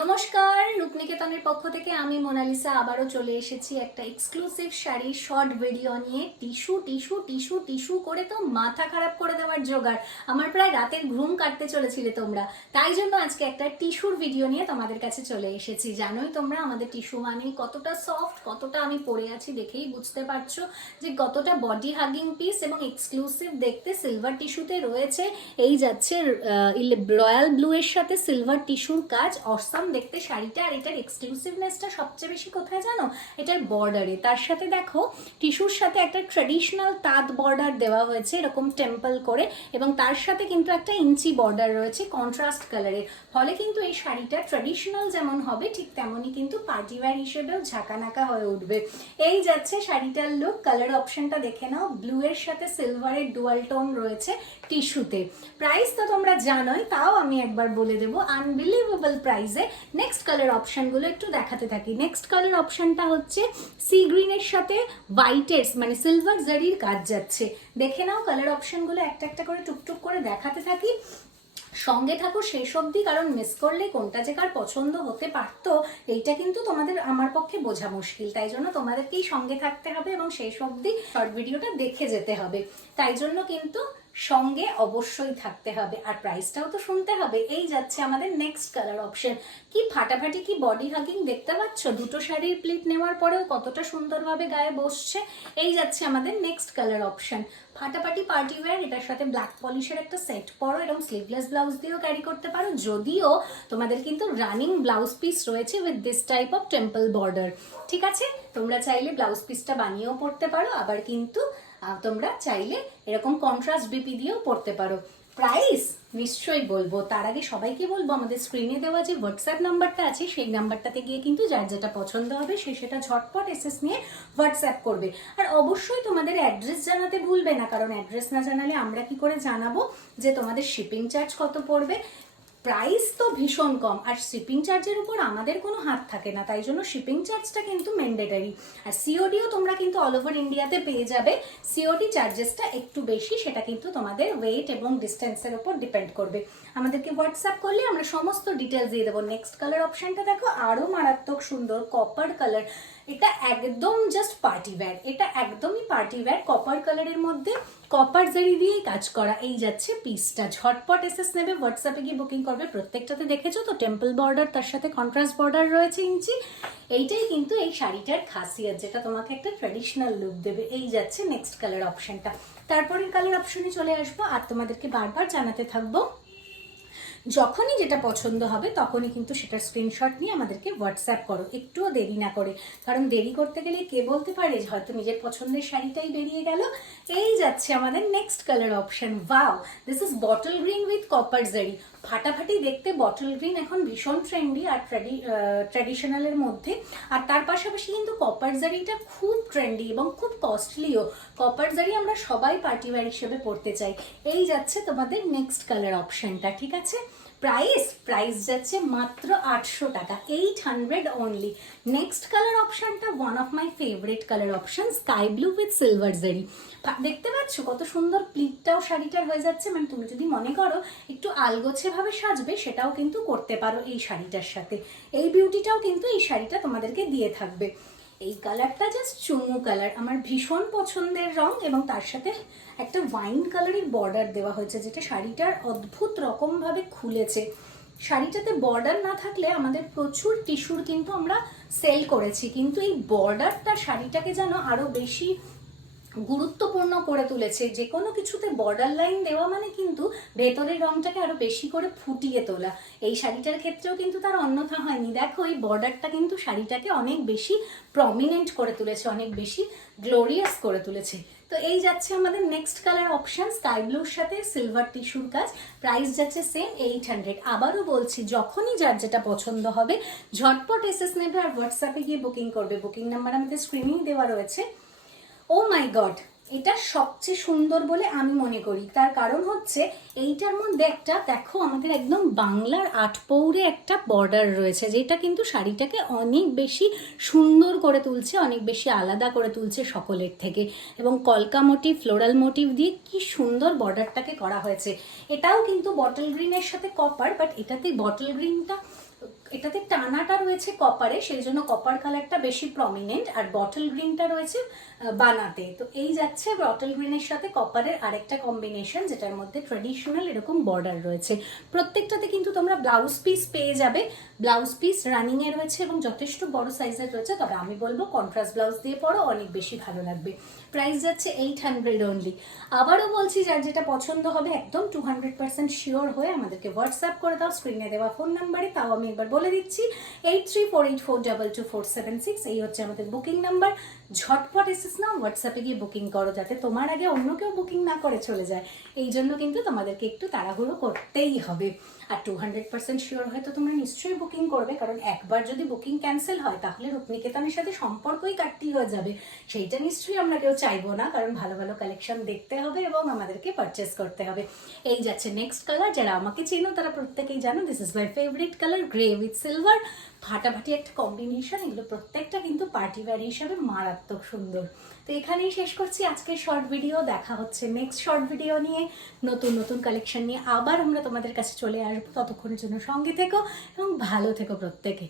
নমস্কার, রূপনিকেতনের পক্ষ থেকে আমি মোনালিসা আবারও চলে এসেছি একটা এক্সক্লুসিভ শাড়ির শর্ট ভিডিও নিয়ে। টিস্যু টিস্যু টিস্যু টিস্যু করে তো মাথা খারাপ করে দেওয়ার জোগাড়। আমার প্রায় রাতের ঘুম কাটতে চলেছিলে তোমরা, তাই জন্য আজকে একটা টিস্যুর ভিডিও নিয়ে তোমাদের কাছে চলে এসেছি। জানোই তোমরা আমাদের টিস্যু মানে কতটা সফট, কতটা আমি পরে আছি দেখেই বুঝতে পারছো যে কতটা বডি হাগিং পিস এবং এক্সক্লুসিভ দেখতে। সিলভার টিস্যুতে রয়েছে, এই যাচ্ছে রয়্যাল ব্লু এর সাথে সিলভার টিস্যুর কাজ। অসম দেখতে শাড়িটা। আর এটার এক্সক্লুসিভনেসটা সবচেয়ে বেশি কোথায় জানো? এটার বর্ডারে। তার সাথে দেখো টিস্যুর সাথে একটা ট্র্যাডিশনাল তাঁত বর্ডার দেওয়া হয়েছে এরকম টেম্পল করে, এবং তার সাথে কিন্তু একটা ইঞ্চি বর্ডার রয়েছে কন্ট্রাস্ট কালারের। ফলে কিন্তু এই শাড়িটা ট্র্যাডিশনাল যেমন হবে ঠিক তেমনই কিন্তু পার্টিওয়্যার হিসেবেও ঝাঁকানাকা হয়ে উঠবে। এই যাচ্ছে শাড়িটার লুক। কালার অপশনটা দেখে নাও, ব্লু এর সাথে সিলভারের ডুয়াল টোন রয়েছে টিস্যুতে। প্রাইস তো তোমরা জানোই, তাও আমি একবার বলে দেবো আনবিলিভেবল প্রাইসে। নেক্সট কালার অপশনগুলো একটু দেখাতে থাকি। নেক্সট কালার অপশনটা হচ্ছে সি গ্রিনের সাথে হোয়াইটের মানে সিলভার জারির কাজ যাচ্ছে। দেখে নাও কালার অপশনগুলো একটা একটা করে টুকটুক করে দেখাতে থাকি। সঙ্গে থাকো শেষ অবধি, কারণ মিস করলে কোনটা যে কার পছন্দ হতে পারতো এইটা কিন্তু তোমাদের আমার পক্ষে বোঝা মুশকিল। তাই জন্য তোমাদেরকেই সঙ্গে থাকতে হবে এবং শেষ অবধি শর্ট ভিডিওটা দেখে যেতে হবে। তাই জন্য কিন্তু সঙ্গে অবশ্যই থাকতে হবে, আর প্রাইসটাও তো শুনতে হবে। এই যাচ্ছে আমাদের নেক্সট কালার অপশন। কি ফাটাফাটি, কি বডি হাগিং দেখতে পাচ্ছ? দুটো শাড়ির প্লিট নেওয়ার পরেও কতটা সুন্দরভাবে গায়ে বসছে। এই যাচ্ছে আমাদের নেক্সট কালার অপশন। ফাটাফাটি পার্টি ওয়্যার, এটার সাথে ব্ল্যাক পলিশের একটা সেট পরো, এবং স্লিভলেস ব্লাউজ দিয়েও ক্যারি করতে পারো। যদিও তোমাদের কিন্তু রানিং ব্লাউজ পিস রয়েছে with this type of temple border. ঠিক আছে, তোমরা চাইলে ব্লাউজ পিসটা বানিয়েও পড়তে পারো, আবার কিন্তু তোমরা চাইলে এরকম কন্ট্রাস্ট বিপি দিয়েও পড়তে পারো। প্রাইস নিশ্চয়ই বলবো, তার আগে সবাইকে বলবো আমাদের স্ক্রিনে দেওয়া যে হোয়াটসঅ্যাপ নাম্বারটা আছে সেই নাম্বারটাতে গিয়ে কিন্তু যার যেটা পছন্দ হবে সে সেটা ঝটপট এসএস নিয়ে হোয়াটসঅ্যাপ করবে। আর অবশ্যই তোমাদের অ্যাড্রেস জানাতে ভুলবে না, কারণ অ্যাড্রেস না জানালে আমরা কি করে জানাবো যে তোমাদের শিপিং চার্জ কত পড়বে। প্রাইস তো ভীষণ কম, আর শিপিং চার্জের উপর আমাদের কোনো হাত থাকে না, তাই জন্য শিপিং চার্জটা কিন্তু ম্যান্ডেটারি। আর সিওডিও তোমরা কিন্তু অল ওভার ইন্ডিয়াতে পেয়ে যাবে। সিওডি চার্জেসটা একটু বেশি, সেটা কিন্তু তোমাদের ওয়েট এবং ডিস্টেন্সের উপর ডিপেন্ড করবে। আমাদেরকে হোয়াটসঅ্যাপ করলে আমরা সমস্ত ডিটেলস দিয়ে দেবো। নেক্সট কালার অপশনটা দেখো, আরও মারাত্মক সুন্দর কপার কালার। এটা একদম জাস্ট পার্টি ওয়্যার, এটা একদমই পার্টি ওয়্যার। কপার কালারের মধ্যে কপার জারি দিয়েই কাজ করা। এই যাচ্ছে পিসটা। ঝটপট এসএস নেবে, হোয়াটসঅ্যাপে গিয়ে বুকিং করবে। প্রত্যেকটাতে দেখেছো তো টেম্পল বর্ডার, তার সাথে কন্ট্রাস্ট বর্ডার রয়েছে ইঞ্চি। এইটাই কিন্তু এই শাড়িটার খাসিয়ত, যেটা তোমাকে একটা ট্র্যাডিশনাল লুক দেবে। এই যাচ্ছে নেক্সট কালার অপশনটা। তারপরের কালার অপশনে চলে আসবো, আর তোমাদেরকে বারবার জানাতে থাকবো যখনই যেটা পছন্দ হবে তখনই কিন্তু সেটার স্ক্রিনশট নিয়ে আমাদেরকে হোয়াটসঅ্যাপ করো, একটুও দেরি না করে। কারণ দেরি করতে গেলে কে বলতে পারে হয়তো নিজের পছন্দের শাড়িটাই বেরিয়ে গেল। এই যাচ্ছে আমাদের next colour option. Wow, this is bottle green with copper জারি। ফাটাফাটি দেখতে বটল গ্রিন এখন ভীষণ ট্রেন্ডি আর ট্র্যাডিশনালের মধ্যে। আর তার পাশাপাশি কিন্তু কপার জারিটা খুব ট্রেন্ডি এবং খুব কস্টলিও। কপার জারি আমরা সবাই পার্টিওয়্যার হিসেবে পড়তে চাই। এই যাচ্ছে তোমাদের নেক্সট কালার অপশনটা। ঠিক আছে, প্রাইস যাচ্ছে মাত্র 800 টাকা, 800 অনলি। নেক্সট কালার অপশনটা one of my favourite colour option, sky blue with silver জারি। দেখতে পাচ্ছ কত সুন্দর প্লিটটাও শাড়িটার হয়ে যাচ্ছে। মানে তুমি যদি মনে করো একটু আলগোছে ভাবে সাজবে, সেটাও কিন্তু করতে পারো এই শাড়িটার সাথে। এই বিউটিটাও কিন্তু এই শাড়িটা তোমাদেরকে দিয়ে থাকবে। এই কালারটা জাস্ট চুমু কালার, আমার ভীষণ পছন্দের রং, এবং তার সাথে একটা ওয়াইন কালারের বর্ডার দেওয়া হয়েছে, যেটা শাড়িটার অদ্ভুত রকমভাবে খুলেছে। শাড়িটাতে বর্ডার না থাকলে আমাদের প্রচুর টিস্যুর কিন্তু আমরা সেল করেছি, কিন্তু এই বর্ডারটা শাড়িটাকে যেন আরো বেশি গুরুত্বপূর্ণ করে তুলেছে। যে কোনো কিছুতে বর্ডার লাইন দেওয়া মানে কিন্তু ভেতরের রংটাকে আরো বেশি করে ফুটিয়ে তোলা। এই শাড়িটার ক্ষেত্রেও কিন্তু তার অন্যথা হয়নি। দেখো এই বর্ডারটা কিন্তু শাড়িটাকে অনেক বেশি প্রমিনেন্ট করে তুলেছে, অনেক বেশি গ্লোরিয়াস করে তুলেছে। তো এই যাচ্ছে আমাদের নেক্সট কালার অপশন, স্কাই ব্লুর সাথে সিলভার টিস্যুর কাজ। প্রাইস যাচ্ছে সেম 800। আবারও বলছি, যখনই যার যেটা পছন্দ হবে ঝটপট এসএস নেবে আর হোয়াটসঅ্যাপে গিয়ে বুকিং করবে। বুকিং নাম্বার আমাদের স্ক্রিনেই দেওয়া রয়েছে। ও মাই গড, এটা সবচেয়ে সুন্দর বলে আমি মনে করি। তার কারণ হচ্ছে এইটার মধ্যে একটা দেখো আমাদের একদম বাংলার আটপৌরে একটা বর্ডার রয়েছে, যেটা কিন্তু শাড়িটাকে অনেক বেশি সুন্দর করে তুলছে, অনেক বেশি আলাদা করে তুলছে সকলের থেকে। এবং কলকা মোটিভ, ফ্লোরাল মোটিভ দিয়ে কি সুন্দর বর্ডারটাকে করা হয়েছে। এটাও কিন্তু বটল গ্রিনের সাথে কপার, বাট এটাতে বটল গ্রিনটা, এটাতে টানাটা রয়েছে কপারে, সেই জন্য কপার কালারটা বেশি প্রমিনেন্ট, আর বটল গ্রিনটা রয়েছে বানাতে। তো এই যাচ্ছে বটল গ্রিনের সাথে কপারের আরেকটা কম্বিনেশন, যেটার মধ্যে ট্র্যাডিশনাল এরকম বর্ডার রয়েছে। প্রত্যেকটাতে কিন্তু তোমরা ব্লাউজ পিস পেয়ে যাবে। ব্লাউজ পিস রানিং এ রয়েছে এবং যথেষ্ট বড় সাইজের রয়েছে, তবে আমি বলবো কন্ট্রাস্ট ব্লাউজ দিয়ে পরো, অনেক বেশি ভালো লাগবে। প্রাইস যাচ্ছে 800 অনলি। আবারও বলছি, যার যেটা পছন্দ হবে একদম 200% শিওর হয়ে আমাদেরকে হোয়াটসঅ্যাপ করে দাও স্ক্রিনে দেওয়া ফোন নাম্বারে। তাও আমি একবার বলে দিচ্ছি, 8348422476, এই হচ্ছে আমাদের বুকিং নাম্বার। ঝটপট এসেস না, হোয়াটসঅ্যাপে গিয়ে বুকিং করো, যাতে তোমার আগে অন্য কেউ বুকিং না করে চলে যায়। এই জন্য কিন্তু তোমাদেরকে একটু তাড়াহুড়ো করতেই হবে। আর 200% শিওর হয়ে তো তোমরা নিশ্চয়ই বুকিং করবে, কারণ একবার যদি বুকিং ক্যান্সেল হয় তাহলে রূপনিকেতনের সাথে সম্পর্কই কাটতি হয়ে যাবে। সেইটা নিশ্চয়ই আমরা কেউ চাইবো না, কারণ ভালো ভালো কালেকশন দেখতে হবে এবং আমাদেরকে পারচেস করতে হবে। এই যাচ্ছে নেক্সট কালার। যারা আমাকে চেনো তারা প্রত্যেকেই জানো, this is my favourite colour, grey with silver. ফাটাফাটি একটা কম্বিনেশন, এগুলো প্রত্যেকটা কিন্তু পার্টি ওয়্যার হিসাবে মারাত্মক সুন্দর। তো এখানেই শেষ করছি আজকের শর্ট ভিডিও। দেখা হচ্ছে নেক্সট শর্ট ভিডিও নিয়ে, নতুন নতুন কালেকশন নিয়ে আবার আমরা তোমাদের কাছে চলে আসবো। ততক্ষণের জন্য সঙ্গে থেকো এবং ভালো থেকো প্রত্যেকে।